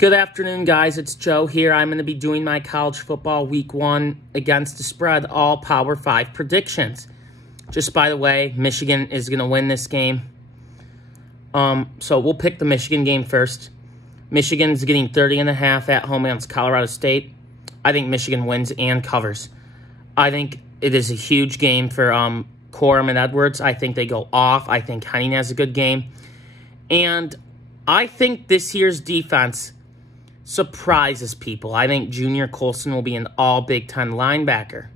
Good afternoon, guys. It's Joe here. I'm going to be doing my college football week 1 against the spread, all Power 5 predictions. Just by the way, Michigan is going to win this game. So we'll pick the Michigan game first. Michigan's getting 30.5 at home against Colorado State. I think Michigan wins and covers. I think it is a huge game for Corum and Edwards. I think they go off. I think Henning has a good game. And I think this year's defense surprises people. I think Junior Colson will be an all Big Ten linebacker.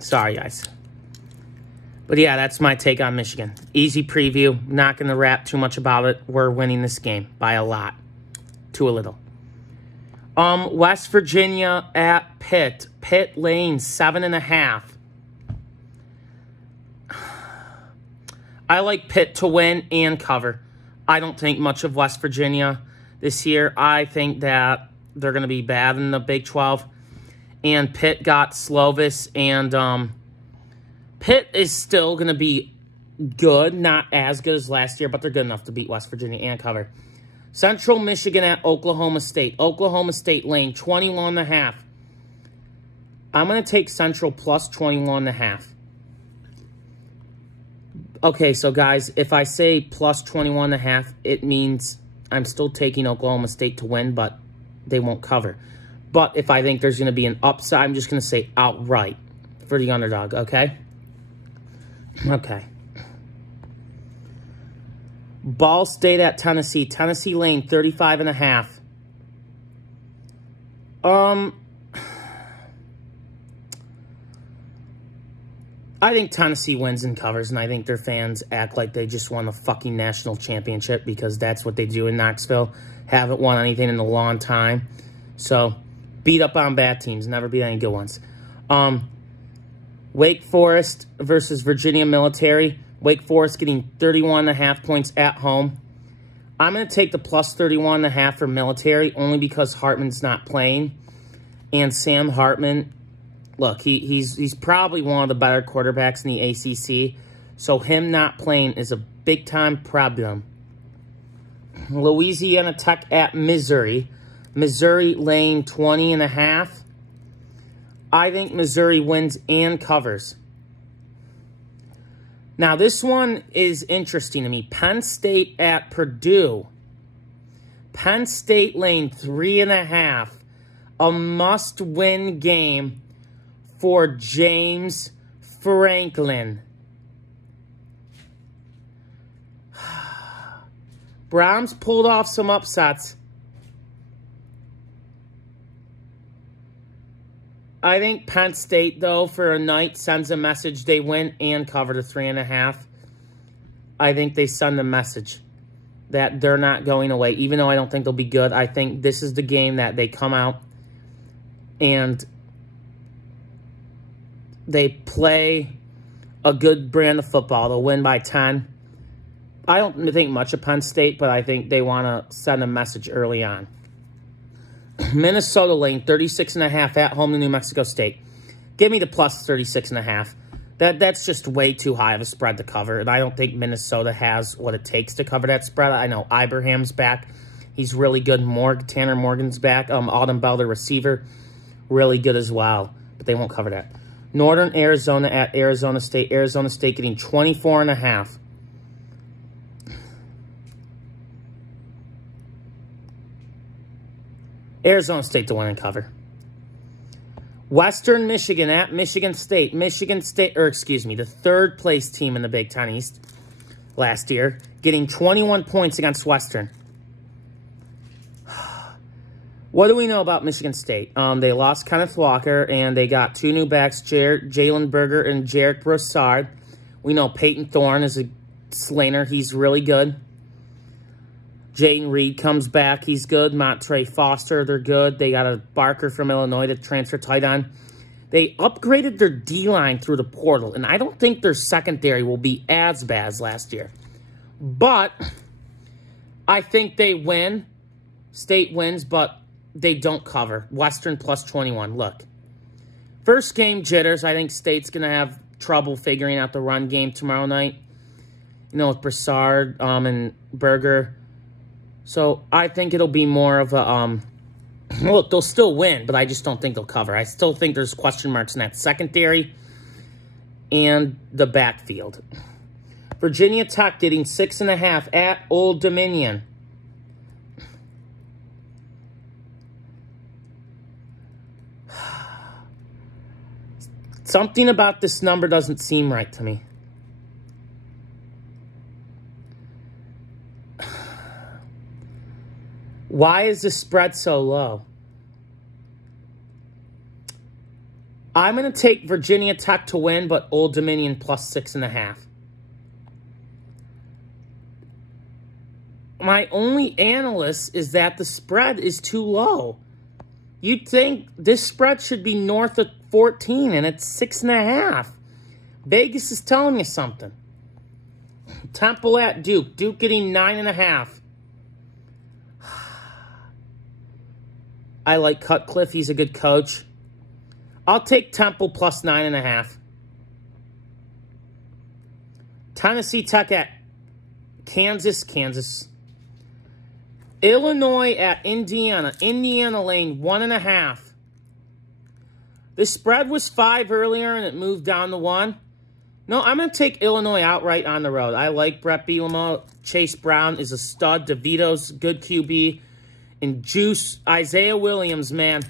Sorry, guys. But yeah, that's my take on Michigan. Easy preview. Not going to rap too much about it. We're winning this game by a lot. To a little. West Virginia at Pitt. Pitt laying 7.5. I like Pitt to win and cover. I don't think much of West Virginia this year. I think that they're going to be bad in the Big 12. And Pitt got Slovis. And Pitt is still going to be good. Not as good as last year, but they're good enough to beat West Virginia and cover. Central Michigan at Oklahoma State. Oklahoma State laying 21.5. I'm going to take Central plus 21.5. Okay, so guys, if I say plus 21.5, it means I'm still taking Oklahoma State to win, but they won't cover. But if I think there's going to be an upside, I'm just going to say outright for the underdog, okay? Okay. Ball State at Tennessee. Tennessee laying 35.5. I think Tennessee wins and covers, and I think their fans act like they just won the fucking national championship because that's what they do in Knoxville. Haven't won anything in a long time. So, beat up on bad teams. Never beat any good ones. Wake Forest versus Virginia Military. Wake Forest getting 31.5 points at home. I'm going to take the plus 31.5 for Military only because Hartman's not playing. And Sam Hartman, look, he's probably one of the better quarterbacks in the ACC. So him not playing is a big-time problem. Louisiana Tech at Missouri. Missouri laying 20.5. I think Missouri wins and covers. Now, this one is interesting to me. Penn State at Purdue. Penn State laying 3.5. A must-win game for James Franklin. Browns pulled off some upsets. I think Penn State, though, for a night sends a message. They win and cover the 3.5. I think they send a message that they're not going away. Even though I don't think they'll be good, I think this is the game that they come out and they play a good brand of football. They'll win by 10. I don't think much of Penn State, but I think they want to send a message early on. Minnesota laying 36.5 at home to New Mexico State. Give me the plus 36.5. That's just way too high of a spread to cover, and I don't think Minnesota has what it takes to cover that spread. I know Ibrahim's back. He's really good. Tanner Morgan's back. Auden Bell, the receiver, really good as well, but they won't cover that. Northern Arizona at Arizona State. Arizona State getting 24.5. Arizona State to win and cover. Western Michigan at Michigan State. Michigan State, or excuse me, the third place team in the Big Ten East last year, getting 21 points against Western. What do we know about Michigan State? They lost Kenneth Walker, and they got 2 new backs, Jalen Berger and Jarek Broussard. We know Peyton Thorne is a slainer. He's really good. Jaden Reed comes back. He's good. Montre Foster, they're good. They got a Barker from Illinois to transfer tight end. They upgraded their D-line through the portal, and I don't think their secondary will be as bad as last year. But I think they win. State wins, but they don't cover. Western plus 21. Look, first game jitters. I think State's going to have trouble figuring out the run game tomorrow night. You know, with Broussard and Berger. So I think it'll be more of a, well, they'll still win, but I just don't think they'll cover. I still think there's question marks in that secondary and the backfield. Virginia Tech getting 6.5 at Old Dominion. Something about this number doesn't seem right to me. Why is the spread so low? I'm going to take Virginia Tech to win, but Old Dominion plus 6.5. My only analyst is that the spread is too low. You'd think this spread should be north of 14, and it's 6.5. Vegas is telling you something. Temple at Duke. Duke getting 9.5. I like Cutcliffe. He's a good coach. I'll take Temple plus 9.5. Tennessee Tech at Kansas. Illinois at Indiana. Indiana laying 1.5. The spread was 5 earlier, and it moved down to 1. No, I'm going to take Illinois outright on the road. I like Brett Bielema. Chase Brown is a stud. DeVito's good QB. And Juice, Isaiah Williams, man,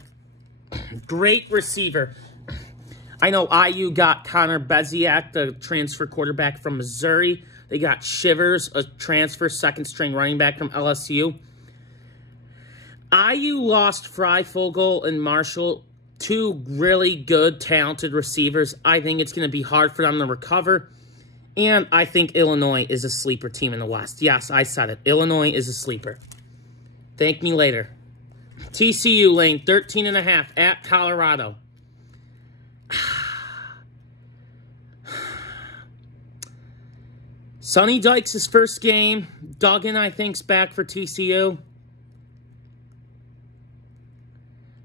great receiver. I know IU got Connor Beziak, the transfer quarterback from Missouri. They got Shivers, a transfer second-string running back from LSU. IU lost Freifogel and Marshall, two really good, talented receivers. I think it's going to be hard for them to recover. And I think Illinois is a sleeper team in the West. Yes, I said it. Illinois is a sleeper. Thank me later. TCU laying 13.5 at Colorado. Sonny Dykes' first game. Duggan, I think, is back for TCU.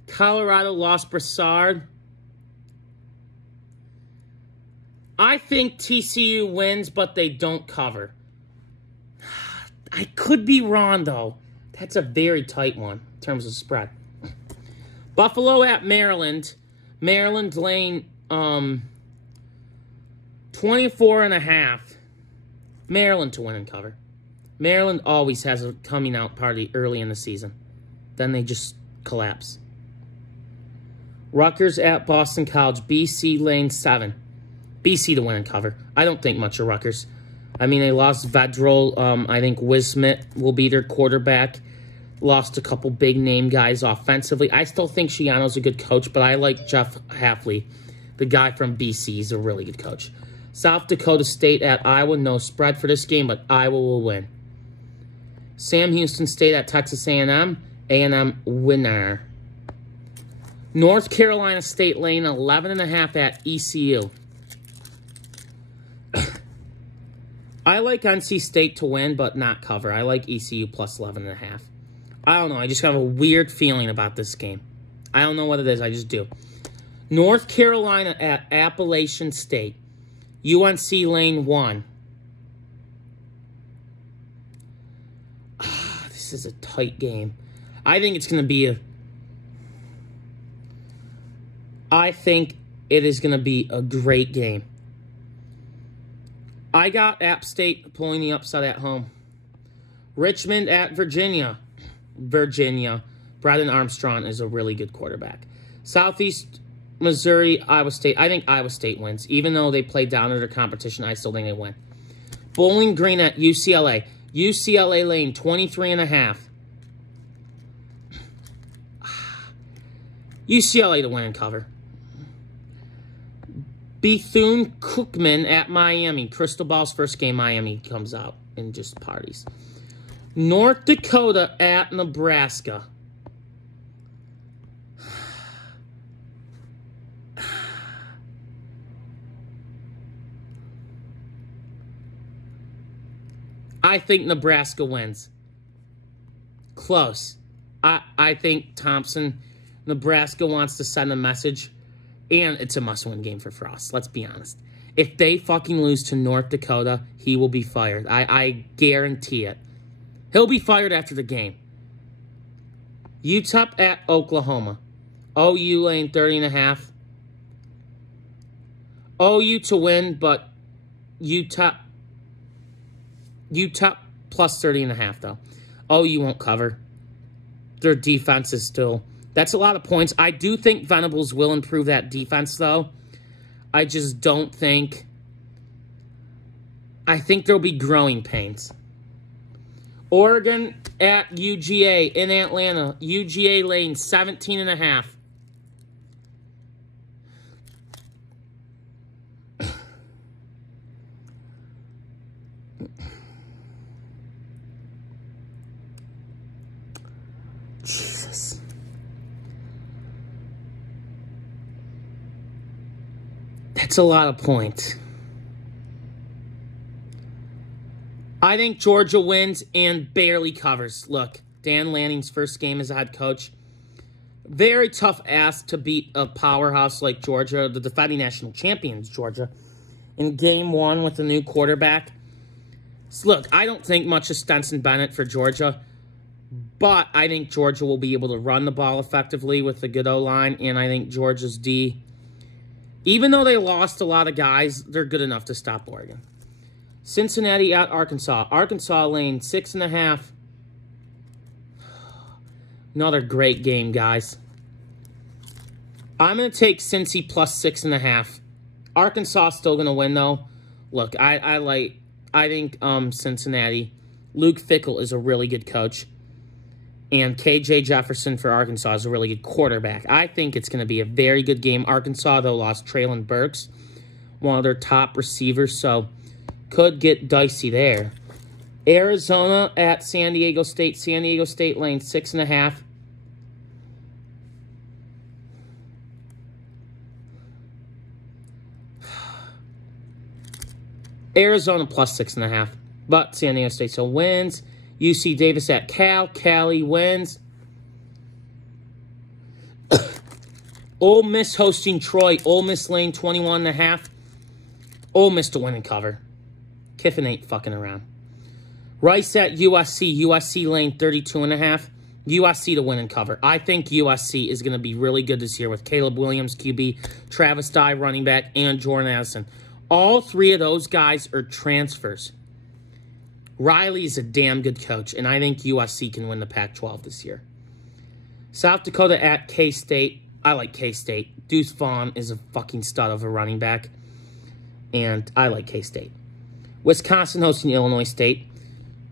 Colorado lost Broussard. I think TCU wins, but they don't cover. I could be wrong, though. That's a very tight one in terms of spread. Buffalo at Maryland. Maryland laying 24.5. Maryland to win and cover. Maryland always has a coming out party early in the season. Then they just collapse. Rutgers at Boston College. BC laying 7. BC to win and cover. I don't think much of Rutgers. I mean, they lost Vedral. I think Wismit will be their quarterback. Lost a couple big-name guys offensively. I still think Shiano's a good coach, but I like Jeff Hafley, the guy from BC. He's a really good coach. South Dakota State at Iowa. No spread for this game, but Iowa will win. Sam Houston State at Texas A&M. A&M winner. North Carolina State laying 11.5 at ECU. I like NC State to win, but not cover. I like ECU plus 11.5. I don't know. I just have a weird feeling about this game. I don't know what it is. I just do. North Carolina at Appalachian State. UNC lane 1. This is a tight game. I think it's going to be a... I think it is going to be a great game. I got App State pulling the upset at home. Richmond at Virginia. Braden Armstrong is a really good quarterback. Southeast Missouri, Iowa State. I think Iowa State wins. Even though they play down to their competition, I still think they win. Bowling Green at UCLA. UCLA lane 23.5. UCLA to win and cover. Bethune-Cookman at Miami. Crystal Ball's first game, Miami comes out and just parties. North Dakota at Nebraska. I think Nebraska wins. Close. I think Thompson, Nebraska wants to send a message, and it's a must-win game for Frost. Let's be honest. If they fucking lose to North Dakota, he will be fired. I guarantee it. He'll be fired after the game. UTEP at Oklahoma. OU laying 30.5. OU to win, but UTEP plus 30.5, though. OU won't cover. Their defense is still... That's a lot of points. I do think Venables will improve that defense, though. I just don't think... I think there'll be growing pains. Oregon at UGA in Atlanta. UGA laying 17.5. Jesus. That's a lot of points. I think Georgia wins and barely covers. Look, Dan Lanning's first game as a head coach. Very tough ask to beat a powerhouse like Georgia, the defending national champions, Georgia, in game one with a new quarterback. So look, I don't think much of Stetson Bennett for Georgia, but I think Georgia will be able to run the ball effectively with the good O-line, and I think Georgia's D, even though they lost a lot of guys, they're good enough to stop Oregon. Cincinnati at Arkansas. Arkansas laying 6.5. Another great game, guys. I'm going to take Cincy plus 6.5. Arkansas still going to win, though. Look, I think Cincinnati. Luke Fickell is a really good coach. And KJ Jefferson for Arkansas is a really good quarterback. I think it's going to be a very good game. Arkansas, though, lost Traylon Burks, one of their top receivers, so could get dicey there. Arizona at San Diego State. San Diego State laying 6.5. Arizona plus 6.5. But San Diego State still wins. UC Davis at Cal. Cali wins. Ole Miss hosting Troy. Ole Miss laying 21.5. Ole Miss to win and cover. Kiffin ain't fucking around. Rice at USC. USC laying 32.5. USC to win and cover. I think USC is going to be really good this year with Caleb Williams, QB, Travis Dye, running back, and Jordan Addison. All three of those guys are transfers. Riley's a damn good coach, and I think USC can win the Pac-12 this year. South Dakota at K-State. I like K-State. Deuce Vaughn is a fucking stud of a running back, and I like K-State. Wisconsin hosting Illinois State.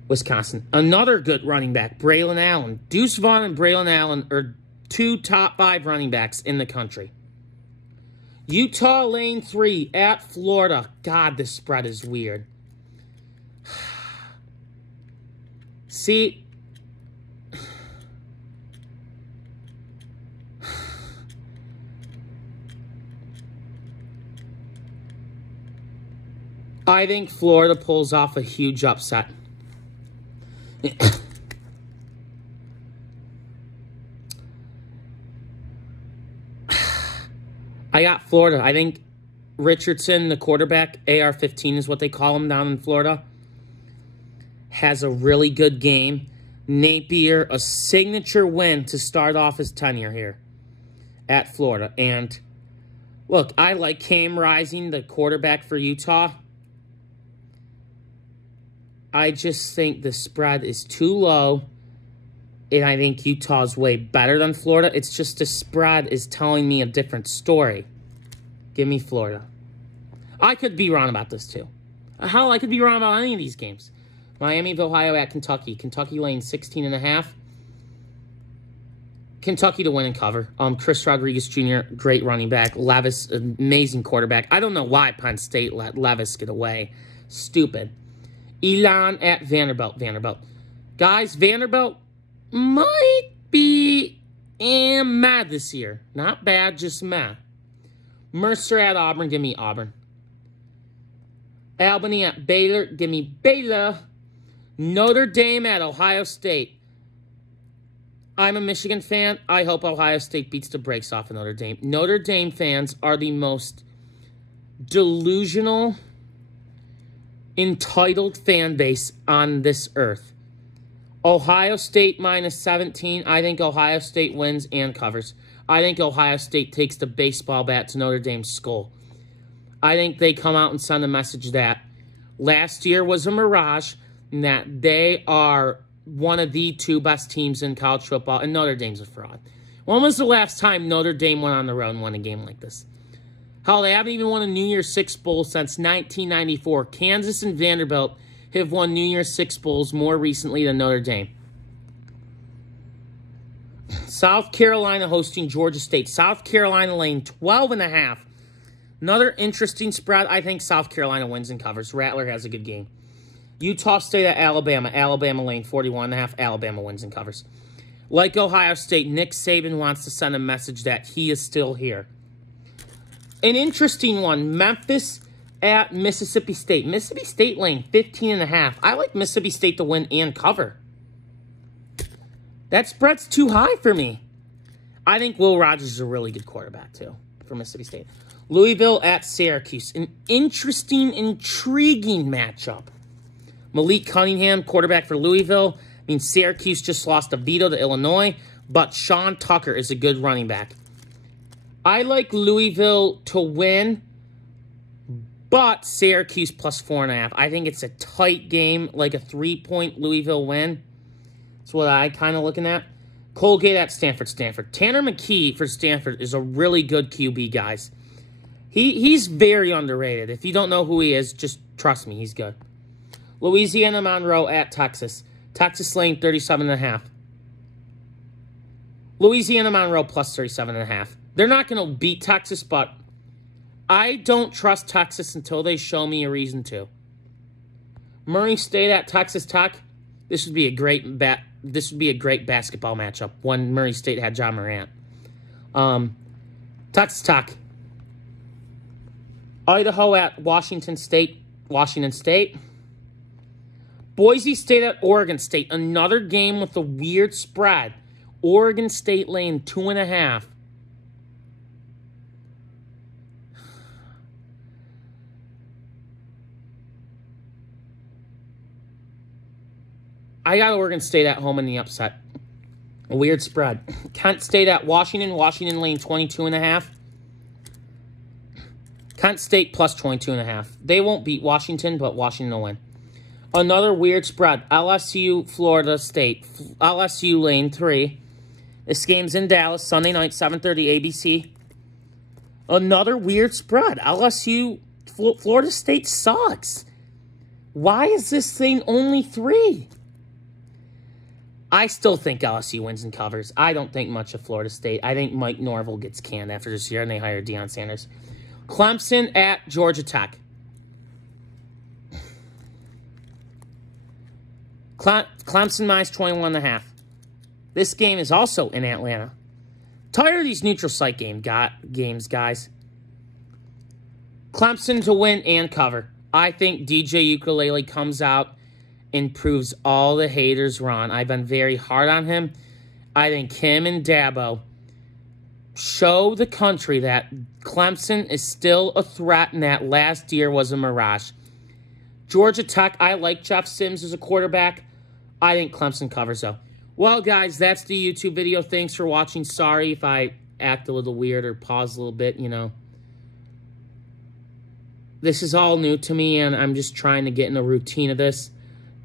Wisconsin. Another good running back, Braylon Allen. Deuce Vaughn and Braylon Allen are two top 5 running backs in the country. Utah laying 3 at Florida. God, this spread is weird. See, I think Florida pulls off a huge upset. I got Florida. I think Richardson, the quarterback, AR-15 is what they call him down in Florida, has a really good game. Napier, a signature win to start off his tenure here at Florida. And look, I like Cam Rising, the quarterback for Utah. I just think the spread is too low, and I think Utah's way better than Florida. It's just the spread is telling me a different story. Give me Florida. I could be wrong about this, too. Hell, I could be wrong about any of these games. Miami of Ohio at Kentucky. Kentucky laying 16.5. Kentucky to win and cover. Chris Rodriguez Jr., great running back. Levis, amazing quarterback. I don't know why Penn State let Levis get away. Stupid. Elon at Vanderbilt. Vanderbilt. Guys, Vanderbilt might be mad this year. Not bad, just mad. Mercer at Auburn. Give me Auburn. Albany at Baylor. Give me Baylor. Notre Dame at Ohio State. I'm a Michigan fan. I hope Ohio State beats the brakes off of Notre Dame. Notre Dame fans are the most delusional, entitled fan base on this earth. Ohio State minus 17. I think Ohio State wins and covers. I think Ohio State takes the baseball bat to Notre Dame's skull. I think they come out and send a message that last year was a mirage and that they are one of the two best teams in college football, and Notre Dame's a fraud. When was the last time Notre Dame went on the road and won a game like this? Hell, they haven't even won a New Year's Six Bowl since 1994. Kansas and Vanderbilt have won New Year's Six Bowls more recently than Notre Dame. South Carolina hosting Georgia State. South Carolina laying 12.5. Another interesting spread. I think South Carolina wins and covers. Rattler has a good game. Utah State at Alabama. Alabama laying 41.5. Alabama wins and covers. Like Ohio State, Nick Saban wants to send a message that he is still here. An interesting one. Memphis at Mississippi State. Mississippi State laying 15.5. I like Mississippi State to win and cover. That spread's too high for me. I think Will Rogers is a really good quarterback, too, for Mississippi State. Louisville at Syracuse. An interesting, intriguing matchup. Malik Cunningham, quarterback for Louisville. I mean, Syracuse just lost a veto to Illinois, but Sean Tucker is a good running back. I like Louisville to win, but Syracuse plus 4.5. I think it's a tight game, like a 3-point Louisville win. That's what I kind of looking at. Colgate at Stanford. Tanner McKee for Stanford is a really good QB, guys. He's very underrated. If you don't know who he is, just trust me, he's good. Louisiana Monroe at Texas. Texas laying 37.5. Louisiana Monroe plus 37.5. They're not going to beat Texas, but I don't trust Texas until they show me a reason to. Murray State at Texas Tech. This would be a great basketball matchup when Murray State had John Morant. Texas Tech. Idaho at Washington State. Boise State at Oregon State. Another game with a weird spread. Oregon State laying 2.5. I got Oregon State at home in the upset. A weird spread. Kent State at Washington. Washington laying 22.5. Kent State plus 22.5. They won't beat Washington, but Washington will win. Another weird spread. LSU, Florida State. LSU laying 3. This game's in Dallas, Sunday night, 7:30 ABC. Another weird spread. LSU, Florida State sucks. Why is this thing only 3? I still think LSU wins and covers. I don't think much of Florida State. I think Mike Norvell gets canned after this year, and they hire Deion Sanders. Clemson at Georgia Tech. Clemson minus 21.5. This game is also in Atlanta. Tired of these neutral site games, guys. Clemson to win and cover. I think DJ Ukulele comes out and proves all the haters wrong. I've been very hard on him. I think him and Dabo show the country that Clemson is still a threat and that last year was a mirage. Georgia Tech, I like Jeff Sims as a quarterback. I think Clemson covers, though. Well, guys, that's the YouTube video. Thanks for watching. Sorry if I act a little weird or pause a little bit, you know. This is all new to me, and I'm just trying to get in the routine of this.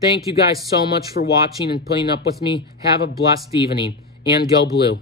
Thank you guys so much for watching and putting up with me. Have a blessed evening, and go blue.